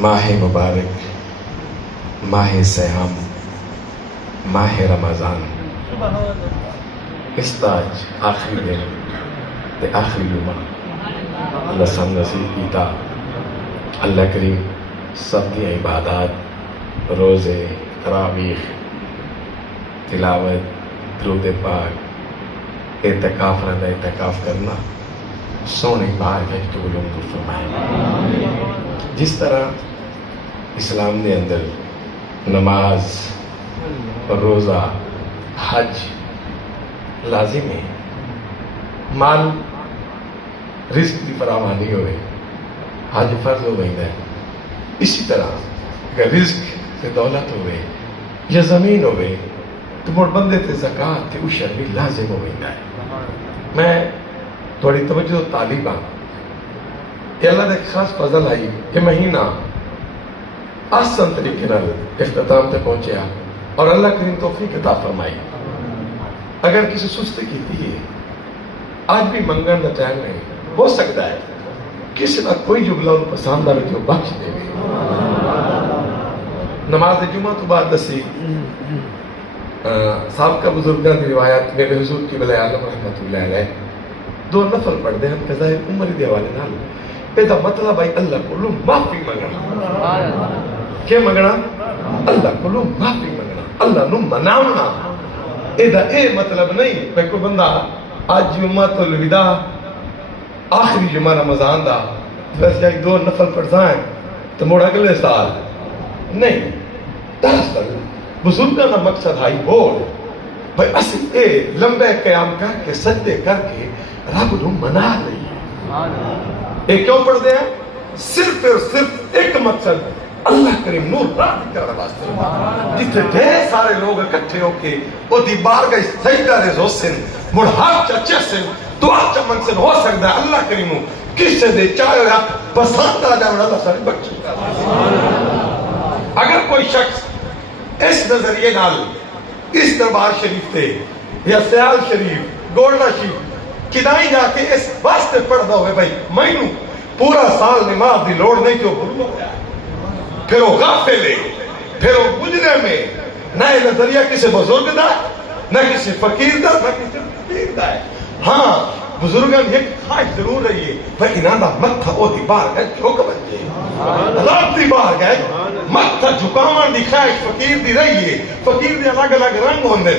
ماہ مبارک، ماہ سیام، ماہ رمضان، اس تاج آخری دن تے آخری جمعہ اللہ سن نصیب کیتا۔ اللہ کریم سب دی عبادات، روزے، تراویح، تلاوت، درود پاک، اعتکاف رہتا اعتکاف کرنا سونے بارگاہ تو علوم فرمائے۔ جس طرح اسلام نے اندر نماز، روزہ، حج لازم ہے، مال رزق کی فراوانی ہوئے، حج فرض ہو گئی ہے۔ اسی طرح اگر رزق تے دولت ہوئے یا زمین ہوئے تو مڑ بندے تے زکاة تے عشر بھی لازم ہو گئی ہے۔ میں تھوڑی توجہ طالبہ کہ اللہ نے خاص فضل آئی کہ مہینہ آسان طریقے نال اختتام تے پہنچیا اور اللہ کریم توفیق عطا فرمائی۔ اگر کسی سستی کی ہے آج بھی منگن کا ٹائم نہیں، ہو سکتا ہے کسی نہ کوئی جملہ ان پسند آئے جو بخش دے گی۔ نماز جمعہ تو بعد دسی سابقہ بزرگان کی روایات میرے حضور کی بلائے عالم رحمت اللہ علیہ دو نفل پڑھ دے ہم قضاء عمر دے والے نال اے دا مطلب ہے اللہ کو معافی منگنا۔ کیا منگنا؟ اللہ کو معافی منگنا، اللہ نو مناونا۔ اے دا اے مطلب نہیں کہ کوئی بندہ آج جمعہ تو الوداع آخری جمعہ رمضان دا ویسے جائے دو نفل پڑھائیں تو موڑ اگلے سال نہیں۔ دراصل بزرگاں دا مقصد ہائی بول بھائی اسی اے لمبے قیام کر کے سجدے کر کے رب نو منا رہی ہے۔ یہ کیوں پڑھ دے ہیں؟ صرف اور صرف ایک مقصد اللہ کریم نور راضی کرنے واسطے، جتنے ڈھیر سارے لوگ اکٹھے ہو کے وہ دی بارگاہ سجدہ دے زوسن مڑ ہاتھ چچے سے دعا چمن سے ہو سکتا ہے اللہ کریم کس سے دے چاہے ہو پسند آ جائے اللہ ساری بخشے گا۔ اگر کوئی شخص اس نظریے نال اس دربار شریف تے یا سیال شریف گولڈا شریف کدائی جا کے اس واسطے پڑھتا ہوئے بھائی مینوں پورا سال نماز دی لوڑ نہیں کہ وہ بھول ہو گیا، پھر وہ غافل ہے، پھر وہ گزرے میں نہ یہ نظریہ کسی بزرگ دا نہ کسی فقیر دا نہ کسی فقیر دا ہے۔ ہاں بزرگان ایک خواہش ضرور رہی ہے بھائی انہاں دا متھا او دی بار گئے چوک بن جائے، رب دی بار گئے متھا جھکاون دی خواہش فقیر دی رہی ہے۔ فقیر دے الگ الگ رنگ ہوندے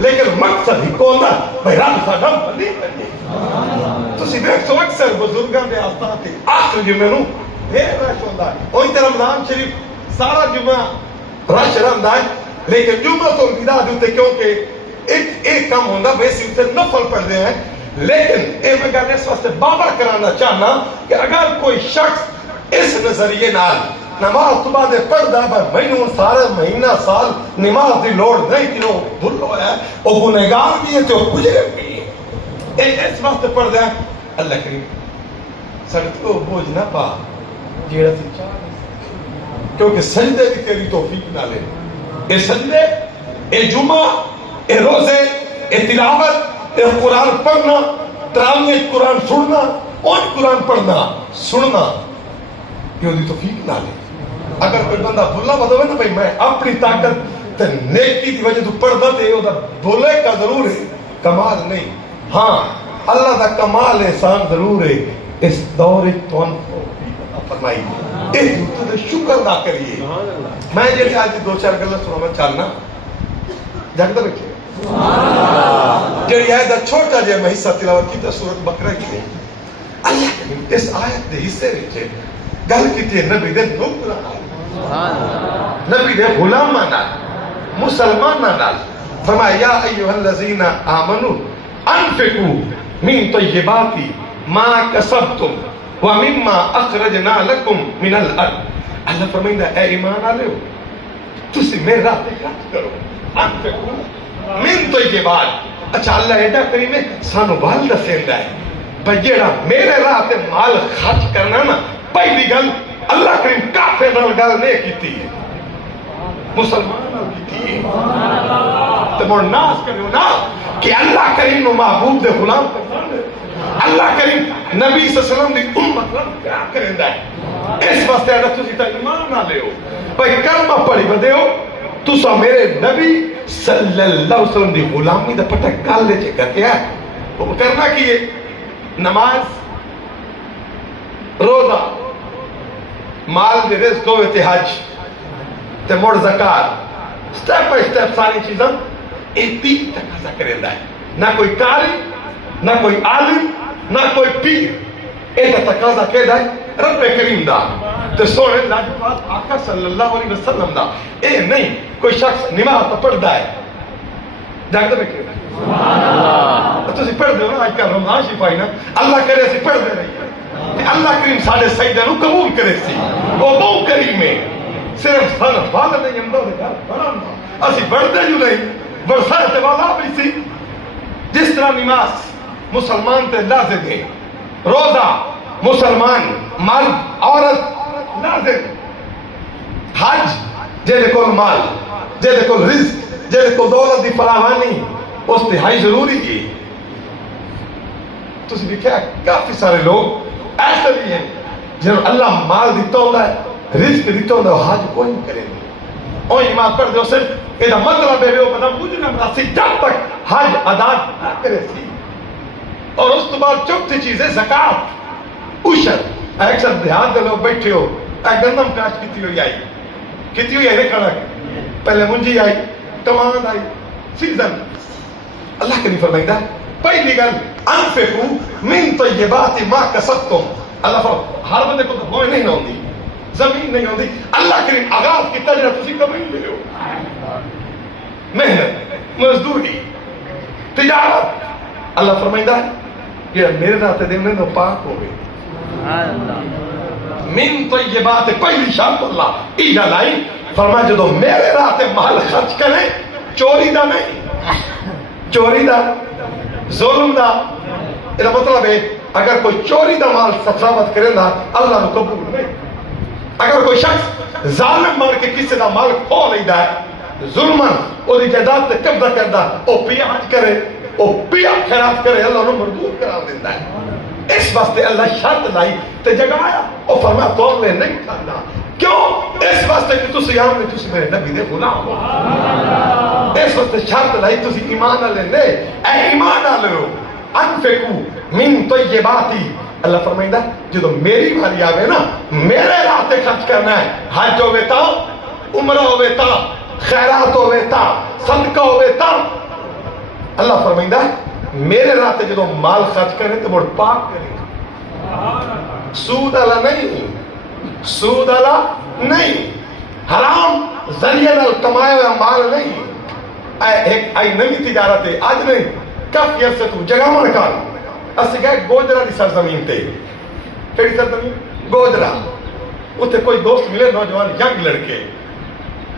لیکن مقصد ہی کون دا بھائی رب ساڈا بندی بن جائے۔ تسی دیکھو اکثر بزرگان دے آستان تے آخر جمعے نو پھر رش ہوندا ہے، اوہی تے رمضان شریف سارا جمعہ رش رہندا ہے لیکن جمعہ تو الوداع دے تے کیونکہ ایک کام ہوندہ ویسے اسے نفل پڑھ دے ہیں۔ لیکن اے میں گھر اس واسطے باور کرانا چاہنا کہ اگر کوئی شخص اس نظریے نال نماز تو بعد پڑھ دا بھائی مہینوں سارا مہینہ سال نماز دی لوڑ نہیں کہ وہ بھول ہوا ہے وہ گنہگار بھی ہے تو گزرے بھی ہے، اس واسطے پڑھ دے اللہ کریم سڑک کو بوجھ نہ پا جیڑا سی چاہ کیونکہ سجدے بھی تیری توفیق نہ لے۔ اے سجدے، اے جمعہ، اے روزے، اے تلاوت، اے قرآن پڑھنا، تراویح قرآن سننا، اور قرآن پڑھنا سننا یہ دی توفیق نہ لے۔ اگر کوئی بندہ بھولا بدوے نا بھائی میں اپنی طاقت تے نیکی دی وجہ تو پڑھدا تے او دا بھولے کا ضرور ہے، کمال نہیں۔ ہاں اللہ دا کمال احسان ضرور ہے اس دور تون فرمائی اس تو شکر ادا کریے۔ میں جیسے آج دو چار گلا سنا میں چلنا جگدا بیٹھے جڑی آیت دا چھوٹا جہا میں حصہ تلاوت کیتا سورۃ بقرہ کی اللہ نے اس آیت دے حصے وچ گل کیتی نبی دے نوکراں نال، نبی دے غلاماں نال، مسلماناں نال۔ فرمایا یا ایھا الذین آمنوا انفقوا من طیبات ما کسبتم وَمِمَّا أَخْرَجْنَا لَكُمْ مِنَ الْأَرْضِ۔ اللہ فرمائندہ اے ایمان آلے ہو تسی میرے راہ تے خرچ کرو، انفقوا من طیبات۔ اچھا اللہ ایڈا کریم ہے سانو وال دسیندا ہے بھئی جیڑا میرے راہ تے مال خرچ کرنا نا پہلی گل اللہ کریم کافر نال گل نہیں کیتی ہے، مسلمان نال کیتی ہے۔ تے مڑ ناز کریو نا کہ اللہ کریم نو محبوب دے غلام پسند ہے۔ اللہ کریم نبی صلی اللہ علیہ وسلم دی امت نال پیار کریندا ہے اس واسطے اگر تسی تے ایمان نہ لیو بھئی کلمہ پڑھی ودے ہو تسا میرے نبی صلی اللہ علیہ وسلم دی غلامی دا پتہ گل لے کے کیا وہ کرنا کیے نماز روزہ مال دے رزق ہوئے تے حج تے مڑ زکات سٹیپ بائی سٹیپ ساری چیزاں ایتی تقاضا کریندا ہے نہ کوئی قاری نہ کوئی عالم نہ کوئی پیر ایتا تقاضا کہدا ہے رب کریم دا تے سونے لاجواب آقا صلی اللہ علیہ وسلم دا اے نہیں کوئی شخص نماز تو پڑھدا ہے جاگدے میں کہنا سبحان اللہ تو پڑھ دے ہو نا آج کل رمضان شفائی نا اللہ کرے سی پڑھ دے رہی اللہ کریم ساڑھے سجدہ نو قبول کرے سی وہ بہو کریم ہے صرف سن والد نہیں اندر دے گھر بڑھانا اسی بڑھ دے جو نہیں برسات والا بھی سی جس طرح نماز مسلمان تے لازم ہے روزہ مسلمان مرد عورت لازم حج جے دے کول مال جے دے کول رزق جے دے کول دولت دی فراوانی اس تے ہائی ضروری ہے تو بھی کیا کافی سارے لوگ ایسے بھی ہیں جنہوں اللہ مال دیتا ہوتا ہے رزق دیتا ہوتا ہے حج کوئی نہیں کرے گی اور ایمان پر دے اسے یہ مطلب ہے وہ بنا مجھے نہ مرسی جب تک حج ادا نہ کرے سی اور اس تو بعد چوتھی چیز ہے زکاة عشر ایک ساتھ دیہات دے لوگ بیٹھے ہو ایک گندم کاشت کتی ہوئی آئی رکھنا پہلے منجی آئی کمان آئی سیزن اللہ کے نہیں فرمائندہ پہلی گل انفقو من طیبات ما کسبتم اللہ فرمائے ہر بندے کو تو ہوئے نہیں ہوندی زمین نہیں ہوندی اللہ کریم آغاز کی تجرہ تسی کبھی لے ہو محنت مزدوری تجارت اللہ فرمائندہ ہے کہ میرے رات دن میں تو پاک ہو گئے من طیبات پہلی شرط اللہ ایجا لائی فرمائے جو میرے رات مال خرچ کریں چوری دا نہیں چوری دا ظلم دا یہ مطلب ہے اگر کوئی چوری دا مال سخاوت کرے نا اللہ نے قبول نہیں اگر کوئی شخص ظالم مار کے کسی دا مال کھو لیدا ہے ظلمن اور جائیداد تے قبضہ کردا او پیا حج کرے او پیا خیرات کرے اللہ نے مردود قرار دیندا ہے اس واسطے اللہ شرط لائی تے جگایا اور فرمایا تو میں نہیں کھانا کیوں اس واسطے کہ تسی یہاں میں تسی میرے نبی دے غلام ہو اس واسطے شرط لائی تسی ایمان نہ لیندے اے ایمان نہ لو انفقو من طیباتی اللہ فرمائندہ جو میری بھاری آوے نا میرے راتے خرچ کرنا ہے حج ہوئے تا عمرہ ہوئے تا خیرات ہوئے تا صدقہ ہوئے تا اللہ فرمائندہ میرے راتے جو مال خرچ کرنے تو مڑ پاک کریں سود اللہ نہیں سود اللہ نہیں حرام ذریعہ نال کمائے ہوئے مال نہیں ایک آئی نمی تجارت ہے آج نہیں کافی عرصے تو جگہ میں نکال اسے گئے گوجرہ دی سرزمین تے کیڑی سرزمین گوجرہ اتنے کوئی دوست ملے نوجوان ینگ لڑکے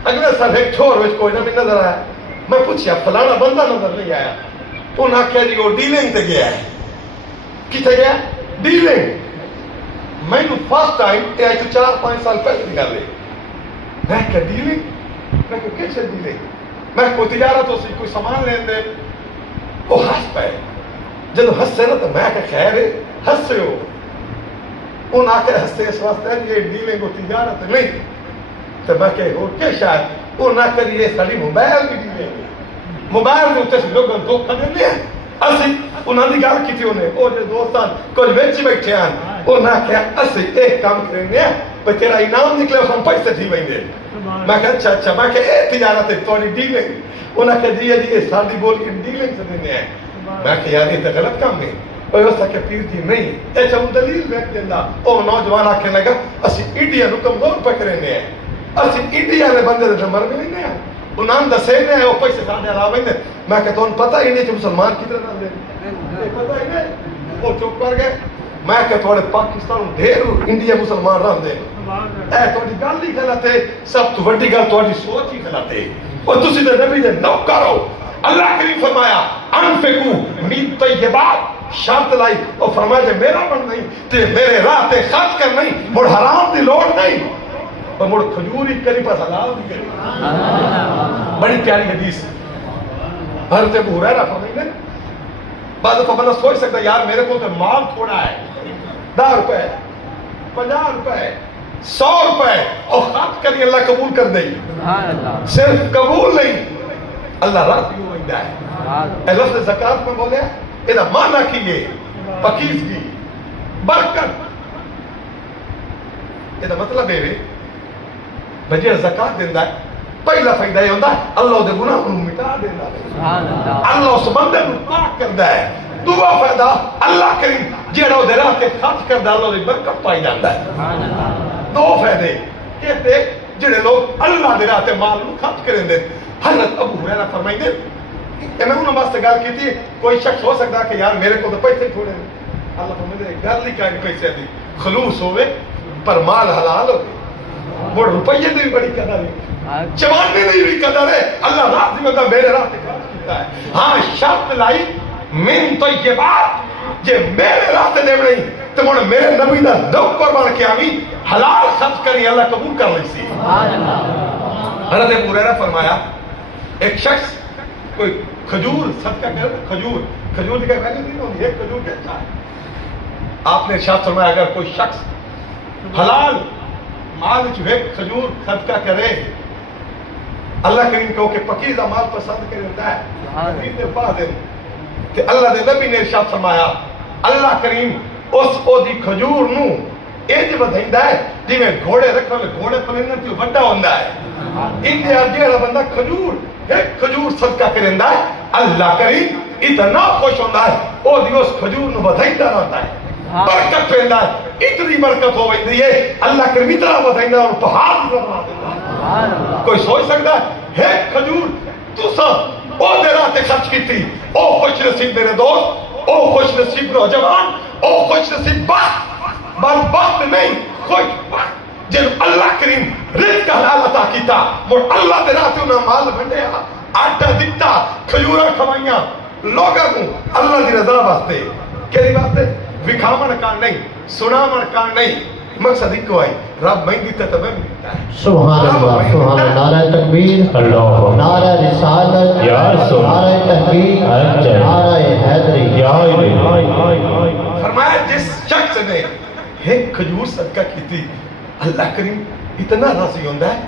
اگلے سال ایک چھوڑ ہوئے کوئی نہ بھی نظر آیا میں پوچھیا فلانا بندہ نظر نہیں آیا انہوں نے کہا جی وہ ڈیلنگ تے گیا ہے کتے گیا ڈیلنگ میں نے فرسٹ ٹائم یہ آئی تو 4-5 سال پہلے نکال لے میں کہا ڈیلنگ میں کہا کیسے ڈیلنگ میں کوئی تجارت ہو سی کوئی سامان لین دے وہ ہنس پائے جب ہنس سے نا تو میں کہا خیر ہے ہنس سے ہو ان آ کے ہنستے اس واسطے یہ ڈیلنگ و تجارت نہیں تو میں کہا ہو کیا شاید ان آ کر یہ ساری موبائل بھی ڈیلنگ موبائل میں اتنے سے لوگ دھوکہ دینے ہیں اسی انہوں نے گال کی تھی انہیں اور جو دوستان کچھ بیچی بیٹھے ہیں انہوں نے کہا اسی ایک کام کرنے ہیں پر تیرا انعام نکلے ہم پیسے تھی بھئی دے میں کہا اچھا میں کہا اے تجارت ہے توڑی ڈیلنگ انہوں نے کہا جی یہ ساڑی بول کے ڈیلنگ سے دینے ہیں میں کہا یار یہ تو غلط کام ہے اور اس کہ پیر جی نہیں ایچا وہ دلیل بیٹھ دیندہ اور نوجوان آکھے لگا اسی انڈیا نو کمزور پکڑنے ہیں اسی انڈیا نے بندے دے نمبر میں نہیں ہیں انہوں نے سینے ہیں وہ پیسے ساڑھے علاوہ ہیں میں کہتا ہوں پتہ ہی نہیں کہ مسلمان کی طرح نہ دے پتہ ہی نہیں وہ چپ کر گئے میں کہتا ہوں پاکستان ڈھیر انڈیا مسلمان رہن دے اے توڑی گل نہیں کھلاتے سب تو وڈی گل توڑی سوچ ہی کھلاتے اور تسی دے نبی دے نو کرو اللہ کریم فرمایا انفقو من طیبات شرط لائی اور فرمایا جے میرا بن نہیں تے میرے راہ تے خرچ کر نہیں مڑ حرام دی لوڑ نہیں اور مڑ کھجوری کری پر حلال بھی کری بڑی پیاری حدیث حضرت ابو ہریرہ فرمائیں بعض دفعہ بندہ سوچ سکتا ہے یار میرے کو تو مال تھوڑا ہے، 10 روپے 50 روپے 100 روپے اور خرچ کری اللہ قبول کر دے، صرف قبول نہیں اللہ راضی ہو گیا ہے۔ اے لفظ زکات میں بولے یہ معنی کیے پاکیزگی برکت، یہ مطلب ہے بجے زکات دیندا ہے پہلا فائدہ یہ ہوتا ہے اللہ دے گناہ کو مٹا دینا، اللہ اس بندے کو پاک کردا ہے۔ دوسرا فائدہ اللہ کریم جیڑا دے راہ تے خرچ کردا اللہ دی برکت پائی جاندا ہے۔ دو فائدے کہتے جڑے لوگ اللہ دے راہ تے مال کو خرچ کریں دے، حضرت ابو ہریرہ فرمائندے کہ میں انہوں واسطے گل کی تھی کوئی شخص ہو سکتا کہ یار میرے کو تو پیسے تھوڑے اللہ فرمائندے گل نہیں کہ پیسے دی خلوص ہوئے پر مال حلال ہو وہ روپیے دی بھی بڑی قدر ہے، چوانے دی بھی قدر ہے، اللہ راضی ہوتا میرے راہ تے خرچ کیتا ہے۔ ہاں شرط لائی من تو یہ بات جے میرے راہ تے دے نہیں تو مڑ میرے نبی دا نوکر بن کے آویں حلال خرچ کری اللہ قبول کر لی سی۔ حضرت ابو ہریرہ فرمایا ایک شخص کوئی کھجور صدقہ کرے، کھجور کی ویلیو نہیں ہوتی، ایک کھجور کیسا ہے؟ آپ نے ارشاد فرمایا اگر کوئی شخص حلال مال جو ہے کھجور صدقہ کرے، اللہ کریم کہو کہ پکیزہ مال پسند کرتا ہے کہ اللہ دے نبی نے ارشاد فرمایا اللہ کریم اس او دی کھجور نو انج ودھائندا ہے جویں گھوڑے رکھن والے گھوڑے پلندے تے وڈا ہوندا ہے۔ ان دے جیڑا بندہ کھجور ایک کھجور صدقہ کریندا ہے اللہ کریم اتنا خوش ہوندا ہے او دی اس کھجور نو ودھائندا رہندا ہے، برکت پیندا ہے، اتنی برکت ہو ویندی ہے اللہ کریم اتنا ودھائندا اور پہاڑ بنا دیندا ہے۔ کوئی سوچ سکتا ہے ایک کھجور تسا او دے راہ تے خرچ کیتی، او خوش نصیب میرے دوست، او خوش نصیب نوجوان، او خوش نصیب بخت نہیں خوش بخت جن اللہ کریم رزق حلال عطا کیتا اور اللہ دے راہ تے انہاں مال بنڈیا، آٹا دتا، کھجوراں کھوائیاں لوگاں کو اللہ دی رضا واسطے، کیڑی واسطے؟ وکھاون کا نہیں، سناون کا نہیں، مقصد ایک ہے رب میں دیتا تو میں دیتا ہے۔ سبحان اللہ، سبحان اللہ، نعرہ تکبیر، اللہ، نعرہ رسالت، یا رسول، نعرہ تحقیق، نعرہ حیدری، یا الہ۔ فرمایا جس شخص نے ایک کھجور صدقہ کی تھی اللہ کریم اتنا راضی ہوندا ہے،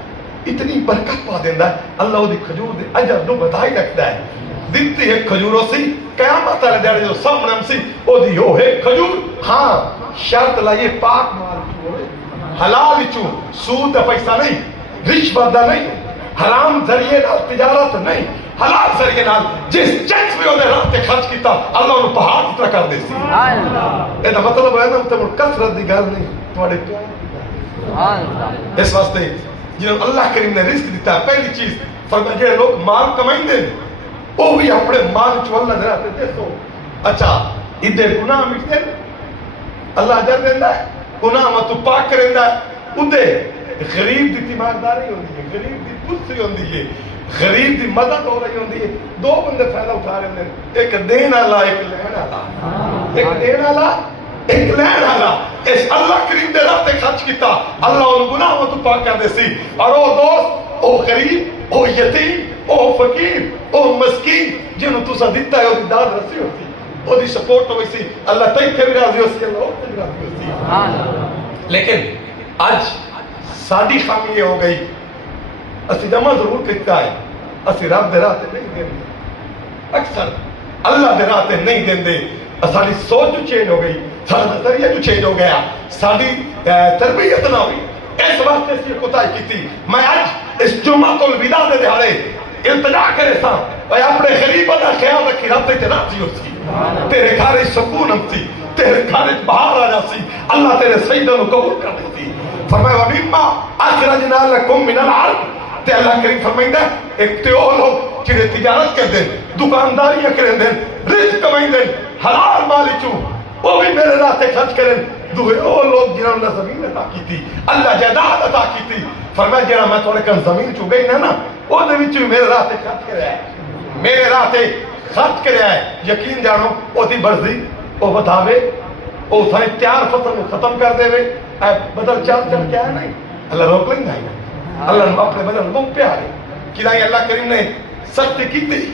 اتنی برکت پا دیندا ہے، اللہ وہ دی کھجور دے اجر نو بدھائی رکھدا ہے۔ دیتی ہے کھجوروں سی قیامت والے دن جو سامنے سی او دی ہو ہے کھجور، ہاں شرط لائیے پاک مال ہوئے، حلال چوں، سود پیسہ نہیں، رشوت دا نہیں، حرام ذریعے نال تجارت نہیں، حلال ذریعے نال جس شخص بھی انہیں راہ تے خرچ کیتا اللہ انہوں پہاڑ اتنا کر دے سی۔ یہ مطلب ہے نا تے کثرت دی گل نہیں، تھوڑے پیار دی گل۔ اس واسطے جنہوں اللہ کریم نے رزق دیتا ہے پہلی چیز فرمایا جڑے لوگ مال کمائندے نے وہ بھی اپنے مال چو اللہ دے راہ تے دے سو۔ اچھا ادھے گناہ مٹتے اللہ اجر دیندا ہے، گناہ مت پاک کریندا ہے، ادھے غریب دی تیمارداری ہوندی ہے، غریب دی پتری ہوندی ہے، غریب دی مدد ہو رہی ہوندی ہے، دو بندے فائدہ اٹھا رہے ہیں، ایک دین والا ایک لین والا، ایک دین والا ایک لین والا۔ اس اللہ کریم دے راہ تے خرچ کیتا اللہ ان گناہ مت پاک کر دے سی، اور او دوست او غریب او یتیم او فقیر او مسکین جنہوں تسا دیتا ہے وہ دی داد رسی ہوتی، وہ دی سپورٹ ہوئی سی، اللہ تیتھے بھی راضی ہو سی، اللہ اوتے بھی راضی ہو سی۔ لیکن آج ساڈی خامی یہ ہو گئی اسی جمع ضرور کرتا ہے اسی رب دے راہ تے نہیں دیندے، اکثر اللہ دے راہ تے نہیں دیندے، ساڈی سوچ جو چینج ہو گئی، ساڈا نظریہ جو چینج ہو گیا، ساڈی تربیت نہ ہوئی، اس واسطے اس کی کوتاہی کیتی۔ میں آج اس جمعہ الوداع دے دہاڑے التجا کرے سا اے اپنے غریباں دا خیال رکھی رب تے راضی ہو سی، تیرے گھر سکون امتی، تیرے گھر باہر آ جاسی، اللہ تیرے سجدے نو قبول کر دیتی۔ فرمایا وَمِمَّا أَخْرَجْنَا لَكُم مِّنَ الْأَرْضِ، تے اللہ کریم فرمائندا ایک تے او لوگ جڑے تجارت کردے دکانداریاں کردے رزق کمائندے حلال مال چوں وہ بھی میرے راہ تے خرچ کریں، دوسرے او لوگ جنہوں نے زمین عطا کی تھی، اللہ جائیداد عطا کی تھی، فرمایا جڑا میں تھوڑے کن زمین چوں گئی نا او دے وچ میرے راہ تے خرچ کریا ہے، میرے راہ تے خرچ کریا ہے، یقین جانو او دی مرضی او بتاوے او تھے تیار فصل ختم کر دے وے بدل چل چل کے آیا نہیں، اللہ روک لیں گا، اللہ نے اپنے بدل بہت پیارے کہ اللہ کریم نے سختی کی تھی،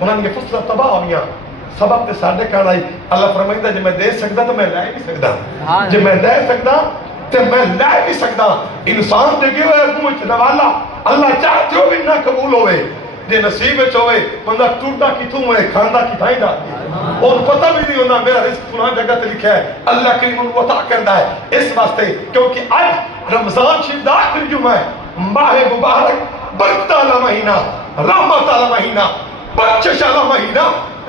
انہوں نے فصل تباہ ہوئیاں، سبب تے ساڈے کال آئی اللہ فرمائندا جے میں دے سکدا تو میں لے نہیں سکدا جے میں لے سکدا تے میں لے نہیں سکدا انسان دے گئے منہ وچ نوالا اللہ چاہتے ہو بھی نہ قبول ہوئے جے نصیب وچ ہوئے بندہ ٹوٹا کتھوں ہے کھاندا کتھائیں دا اور پتہ بھی نہیں ہونا میرا رزق فلاں جگہ تے لکھا ہے اللہ کریم انہوں عطا کردا ہے اس واسطے کیونکہ اج رمضان شریف دا آخری جمعہ ہے ماہ مبارک برکت والا مہینہ رحمت والا مہینہ بخشش والا مہینہ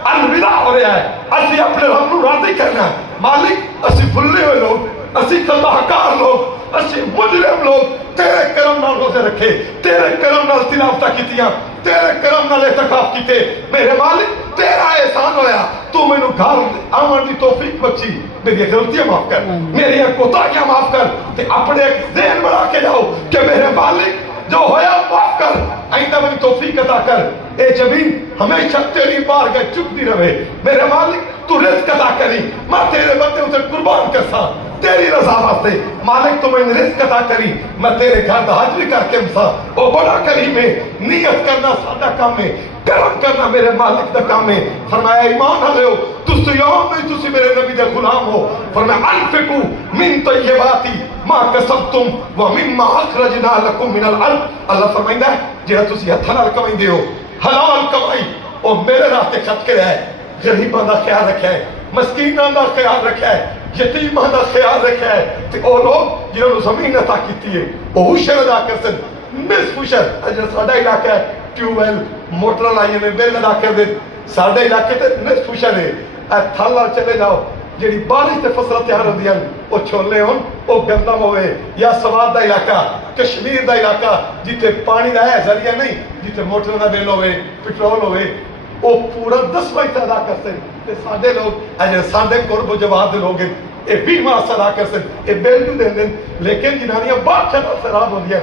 الوداع ہو رہا ہے اسی اپنے رب نو راضی کرنا ہے مالک اسی بھلے ہوئے لوگ اسی خطاکار لوگ اسی مجرم لوگ تیرے کرم نال روزے رکھے تیرے کرم نال تلاوتاں کیتیاں تیرے کرم نال اعتکاف کیتے میرے مالک تیرا احسان ہویا تو مینوں گھر آمن دی توفیق بخشی میری غلطیاں معاف کر میری کوتاہیاں معاف کر تے اپنے ایک ذہن بنا کے جاؤ کہ میرے مالک جو ہویا معاف کر آئندہ مجھے توفیق عطا کر اے زمین ہمیشہ تیری بارگاہ چکتی رہے میرے مالک تو رزق عطا کری میں تیرے بندے اسے قربان کرسا تیری رضا واسطے مالک تو میں رزق عطا کری میں تیرے گھر دا حاضری کر کے مسا او بڑا کریم ہے نیت کرنا سادہ کام ہے کرم کرنا میرے مالک دا کام ہے فرمایا ایمان والے ہو تسی یوم نہیں تسی میرے نبی دے غلام ہو فرمایا انفقوا من طیبات ما کسبتم ومما اخرجنا لكم من الارض اللہ فرمائندا ہے جڑا تسی ہتھ نال کمائندے ہو حلال کمائی او میرے راستے خرچ کریا ہے غریباں دا خیال رکھیا ہے مسکیناں دا خیال رکھیا ہے یتیماں دا خیال رکھیا ہے تے او لوگ جنہاں نوں زمین عطا کیتی ہے او عشر ادا کرسن نصف عشر اجر ساڈا علاقہ ہے ٹیوب ویل موٹر لائیے نے بل ادا کر دے ساڈے علاقے تے نصف عشر ہے اے تھالا چلے جاؤ جڑی بارش تے فصل تیار ہوندیاں او چھولے ہون او گندم ہوئے یا سواد دا علاقہ کشمیر دا علاقہ جتے پانی دا ہے ذریعہ نہیں جتے موٹر دا بل ہوئے پٹرول ہوئے او پورا 10واں حصہ ادا کرتے تے ساڈے لوگ اجے ساڈے قرب و جواب دے لوگ اے 20واں حصہ ادا کرتے اے بل بھی دین دین لیکن جنانیاں بادشاہ نال سراب ہوندیاں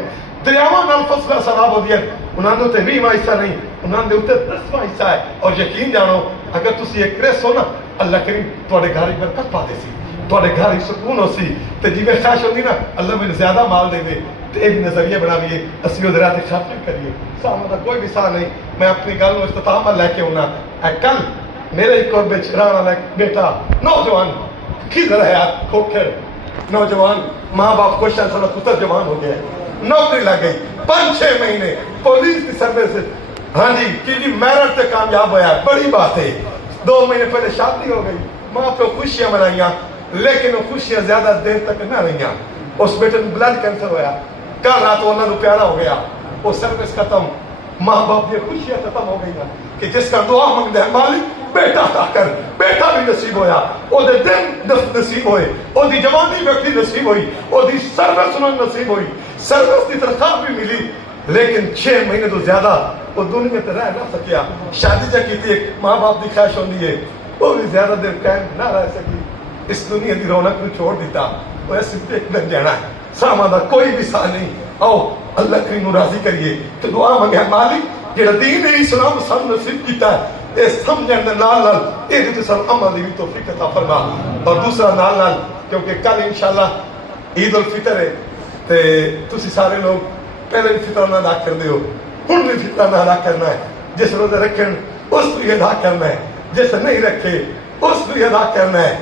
دریاواں نال فصلاں سراب ہوندیاں انہاں دے تے 20واں حصہ نہیں انہاں دے اوتے 10واں حصہ ہے اور یقین جانو اگر تسی ایک کرس ہو نا اللہ کریم تواڈے گھر وچ برکت پا دے سی تواڈے گھر وچ سکون ہو سی تے جویں خواہش ہوندی نا اللہ مینوں زیادہ مال دے دے تے اے بھی نظریہ بناویے اسی او ذرات خرچ کریے سامنے دا کوئی بھی سا نہیں میں اپنی گل نوں اختتام لے کے ہونا اے کل میرے ایک اور وچ رہن والا بیٹا نوجوان کدھر ہے کھوکھر نوجوان ماں باپ خوش ہیں سارا پتر جوان ہو گیا ہے نوکری لگ گئی 5-6 مہینے پولیس کی سروس ہاں جی میرٹ سے کامیاب ہوا ہے بڑی بات ہے 2 مہینے پہلے شادی ہو گئی ماں پہ خوشیاں منائیاں لیکن وہ خوشیاں زیادہ دیر تک نہ رہیاں اس بیٹے میں بلڈ کینسر ہوا کل رات وہ انہوں پیارا ہو گیا وہ سروس ختم ماں باپ کی خوشیاں ختم ہو گئی کہ جس کا دعا منگتا ہے مالک بیٹا عطا کر بیٹا بھی نصیب ہویا او دے دن نصیب ہوئے او دی جوانی وقتی نصیب ہوئی او دی سروس انہوں نصیب ہوئی سروس دی تنخواہ بھی ملی لیکن 6 مہینے تو زیادہ وہ دنیا تے رہ نہ سکیا شادی جا کی تھی ایک ماں باپ دی خواہش ہوندی ہے وہ بھی زیادہ دیر قائم نہ رہ سکی اس دنیا دی رونق کو چھوڑ دیتا وہ ایسے ایک دن جانا ہے سامان دا کوئی بھی سا نہیں آؤ اللہ کریم راضی کریے تو دعا منگے مالک جڑا دین اسلام سن نصیب کیتا ہے اے سمجھن دے نال نال اے تے سن عمل دی توفیق عطا فرما اور دوسرا نال نال کیونکہ کل انشاءاللہ عید الفطر ہے تے تسی سارے لوگ پہلے بھی فطر نہ ادا کر دیو ہن بھی فطر نہ ادا کرنا ہے جس روزے رکھن اس بھی ادا کرنا ہے جس نہیں رکھے اس بھی ادا کرنا ہے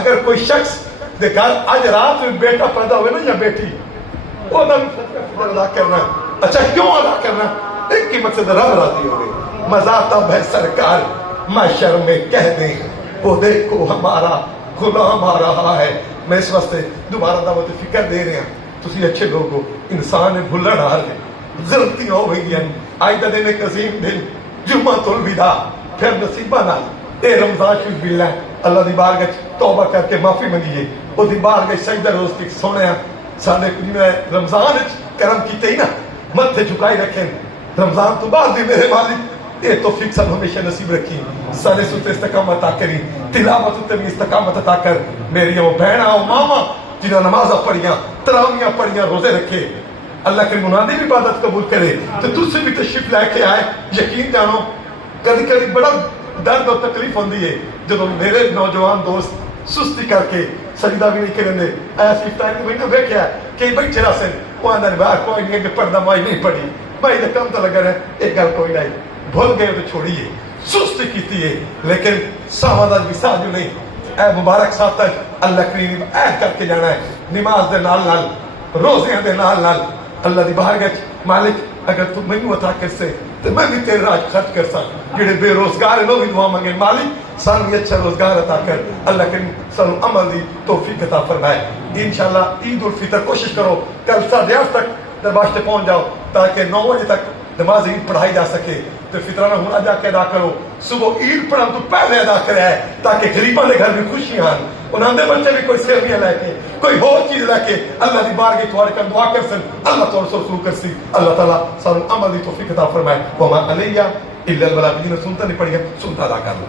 اگر کوئی شخص دے گھر آج رات میں بیٹا پیدا ہوئے نا یا بیٹی وہ دا بھی فطر ادا کرنا ہے اچھا کیوں ادا کرنا ایک کی مقصد رب راضی ہو گئی مزہ تب ہے سرکار محشر میں کہہ دیں وہ دیکھو ہمارا غلام آ رہا ہے میں اس واسطے دوبارہ دعوت فکر دے رہے ہیں تسی اچھے لوگ ہو انسان بھولن آ رہے غلطی ہو گئی ہیں آئندہ دن ایک عظیم دن جمعہ الوداع پھر نصیبہ نال اے رمضان شریف ملنا ہے اللہ دی بارگاہ توبہ کر کے معافی منگیے او دی بارگاہ سجدہ روز کی سونے ہیں ساڈے رمضان کرم کیتے ہی نا متھے جھکائے رکھیں رمضان تو بعد بھی میرے مالک اے توفیق سب ہمیشہ نصیب رکھی سارے سوتے استقامت عطا کری تلاوت تے بھی استقامت عطا کر میری وہ بہناں او ماما جنہاں نمازاں پڑھیاں تراویحاں پڑھیاں روزے رکھے اللہ کریم انہاں دی بھی عبادت قبول کرے تو تسی بھی تشریف لے کے آئے یقین جانو کبھی کبھی بڑا درد اور تکلیف ہوندی ہے جب میرے نوجوان دوست سستی کر کے سجدہ بھی نہیں کریں دے ایسی افطاری میں نے دیکھا کہ بیٹھے رہا سے وہ اندر باہر کوئی نہیں کہ پڑھنا مائی نہیں پڑھی بھائی نے کم تو لگا رہے ایک گل کوئی نہیں بھول گئے تو چھوڑیے سستی کی ہے لیکن سامدہ بھی ساجو نہیں اے مبارک ساتھ اللہ کریم اے کر کے جانا ہے نماز دے نال نال روزیاں دے نال نال اللہ دی باہر گئے مالک اگر تو میں عطا کر سے تو میں بھی تیرے راج خرچ کر سکتا جڑے بے روزگار ہیں وہ بھی دعا مانگے مالک سانو یہ اچھا روزگار عطا کر اللہ کریم سانو عمل دی توفیق عطا فرمائے انشاءاللہ عید الفطر کوشش کرو کل 8:30 تک دربار سے پہنچ جاؤ تاکہ 9 بجے تک نماز عید پڑھائی جا سکے تو فطرانہ ہونا جا کے ادا کرو صبح عید پڑھا تو پہلے ادا کرے ہے تاکہ غریباں دے گھر بھی خوشیاں آن انہاں دے بچے بھی کوئی سیویاں لے کے کوئی اور چیز لے کے اللہ دی بارگاہ تواڈے کن دعا کر سن اللہ تعالی رسول کر سی اللہ تعالی سانو عمل دی توفیق عطا فرمائے وما علیہ الا البلاغ. سنتا نہیں پڑھی ہے سنتا ادا کر لو.